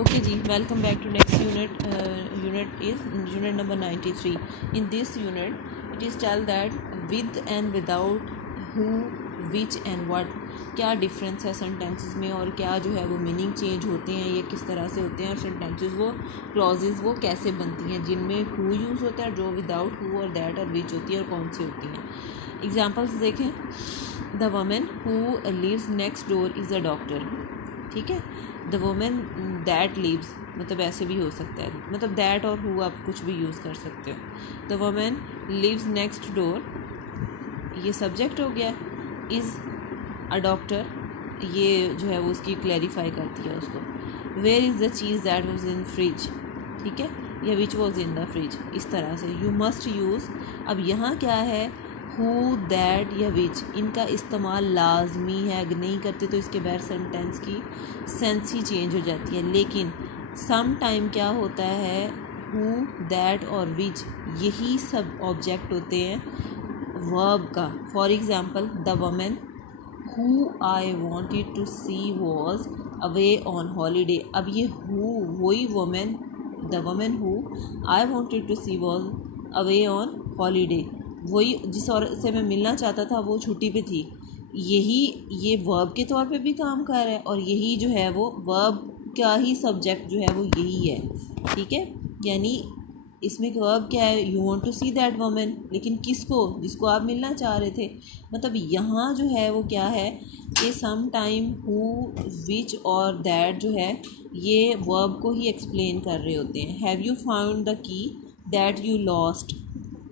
Okay ji, welcome back to next unit. Unit is unit number 93. In this unit, it is tell that with and without, who, which and what क्या difference है sentences में और क्या जो है वो meaning change होते हैं, ये किस तरह से होते हैं और सेंटेंसेस वो क्लॉजेज वो कैसे बनती हैं जिनमें हु यूज़ होता है, जो विदाउट हु और दैट और विच होती है और कौन सी होती हैं. एग्जांपल्स देखें. The women who lives next door is a doctor. ठीक है. द वोमेन दैट लिव्स, मतलब ऐसे भी हो सकता है, मतलब दैट और हु आप कुछ भी यूज़ कर सकते हो. The women lives next door, ये सब्जेक्ट हो गया. इज़ अ डॉक्टर, ये जो है वो उसकी क्लैरिफाई करती है उसको. Where is the cheese that was in fridge. ठीक है, या which was in the fridge. इस तरह से यू मस्ट यूज़. अब यहाँ क्या है, हु, दैट या विच, इनका इस्तेमाल लाजमी है. अगर नहीं करते तो इसके बगैर सेंटेंस की सेंस ही चेंज हो जाती है. लेकिन सम टाइम क्या होता है, हु, दैट और विच यही सब ऑब्जेक्ट होते हैं वर्ब का. For example, the women who I wanted to see was away on holiday. अब ये हु वही women, the women who I wanted to see was away on holiday, वही जिस औरत से मैं मिलना चाहता था वो छुट्टी पे थी. यही ये वर्ब के तौर पे भी काम कर रहा है और यही जो है वो वर्ब का ही सब्जेक्ट जो है वो यही है. ठीक है, यानी इसमें वर्ब क्या है, you want to see that women, लेकिन किसको, जिसको आप मिलना चाह रहे थे. मतलब यहाँ जो है वो क्या है कि सम टाइम हु, विच और दैट जो है ये वर्ब को ही एक्सप्लेन कर रहे होते हैं. Have you found the key that you lost.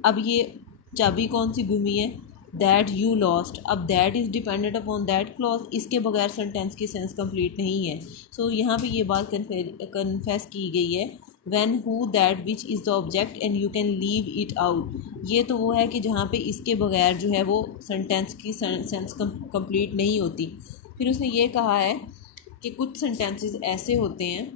अब ये चाबी कौन सी गुमी है, दैट यू लॉस्ट. अब that is dependent upon that clause, इसके बगैर सेंटेंस की सेंस कंप्लीट नहीं है. सो यहाँ पे ये बात कन्फेस की गई है. When who, that, which is the object and you can leave it out. ये तो वो है कि जहाँ पे इसके बगैर जो है वो सेंटेंस की सेंस कंप्लीट नहीं होती. फिर उसने ये कहा है कि कुछ सेंटेंसेस ऐसे होते हैं,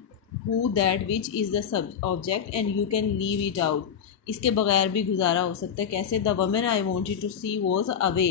who, that, which is the sub object and you can leave it out, इसके बगैर भी गुजारा हो सकता है. कैसे, the women I wanted to see was away.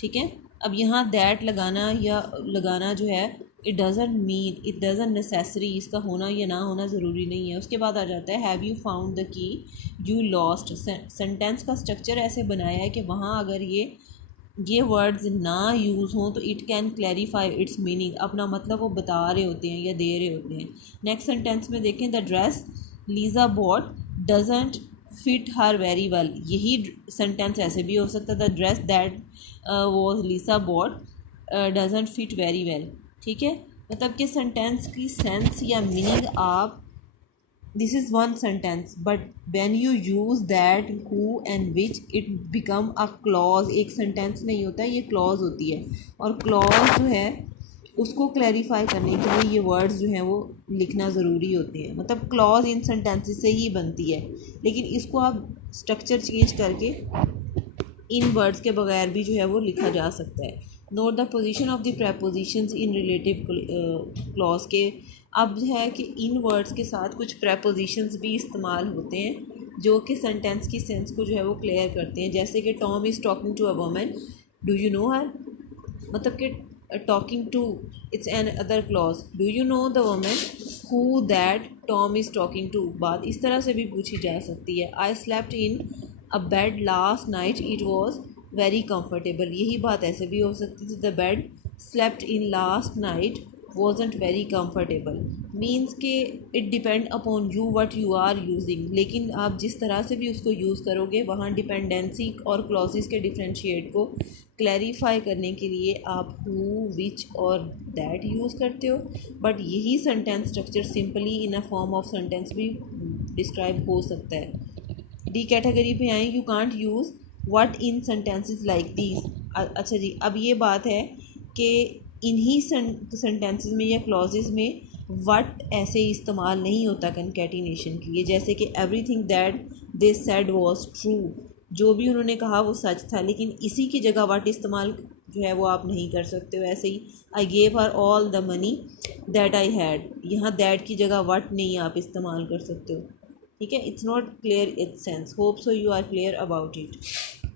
ठीक है. अब यहाँ दैट लगाना या लगाना जो है, it doesn't mean, it doesn't necessary, इसका होना या ना होना ज़रूरी नहीं है. उसके बाद आ जाता है have you found the key you lost. Sentence का स्ट्रक्चर ऐसे बनाया है कि वहाँ अगर ये वर्ड्स ना यूज़ हों तो it can clarify it's meaning, अपना मतलब वो बता रहे होते हैं या दे रहे होते हैं. नेक्स्ट सेंटेंस में देखें, the dress Lisa bought doesn't fit her very well. यही सेंटेंस ऐसे भी हो सकता है, the dress that was Lisa bought doesn't fit very well. ठीक है, मतलब कि सेंटेंस की सेंस या मीनिंग आप, this is one sentence but when you use that, who and which, it become a clause. एक सेंटेंस नहीं होता है, ये क्लॉज होती है. और क्लॉज जो है उसको क्लैरिफाई करने के लिए ये वर्ड्स जो हैं वो लिखना ज़रूरी होते हैं. मतलब क्लॉज इन सेंटेंसेस से ही बनती है, लेकिन इसको आप स्ट्रक्चर चेंज करके इन वर्ड्स के बगैर भी जो है वो लिखा जा सकता है. Note the position of the prepositions in relative clause के. अब है कि इन वर्ड्स के साथ कुछ प्रेपोजिशंस भी इस्तेमाल होते हैं जो कि सेंटेंस की सेंस को जो है वो क्लियर करते हैं. जैसे कि Tom is talking to a woman, do you know her, मतलब कि talking to, it's another clause. Do you know the woman who that Tom is talking to. बात इस तरह से भी पूछी जा सकती है. I slept in a bed last night, it was very comfortable. यही बात ऐसे भी हो सकती थी, the bed slept in last night wasn't very comfortable. Means के it depend upon you what you are using. लेकिन आप जिस तरह से भी उसको यूज़ करोगे वहाँ डिपेंडेंसी और क्लॉजेस के डिफ्रेंशिएट को क्लैरिफाई करने के लिए आप हु, विच और दैट यूज़ करते हो. बट यही sentence structure simply in a form of sentence भी डिस्क्राइब हो सकता है. डी कैटेगरी पे आए, you can't use what in sentences like these. अच्छा जी, अब ये बात है कि इन्हीं सेंटेंसेस में या क्लॉजेस में व्हाट ऐसे इस्तेमाल नहीं होता कंकैटिनेशन के लिए. जैसे कि everything that they said was true, जो भी उन्होंने कहा वो सच था, लेकिन इसी की जगह व्हाट इस्तेमाल जो है वो आप नहीं कर सकते हो. ऐसे ही I gave her all the money that I had, यहाँ दैट की जगह व्हाट नहीं आप इस्तेमाल कर सकते हो. ठीक है, it's not clear it's sense. Hope so you are clear about it.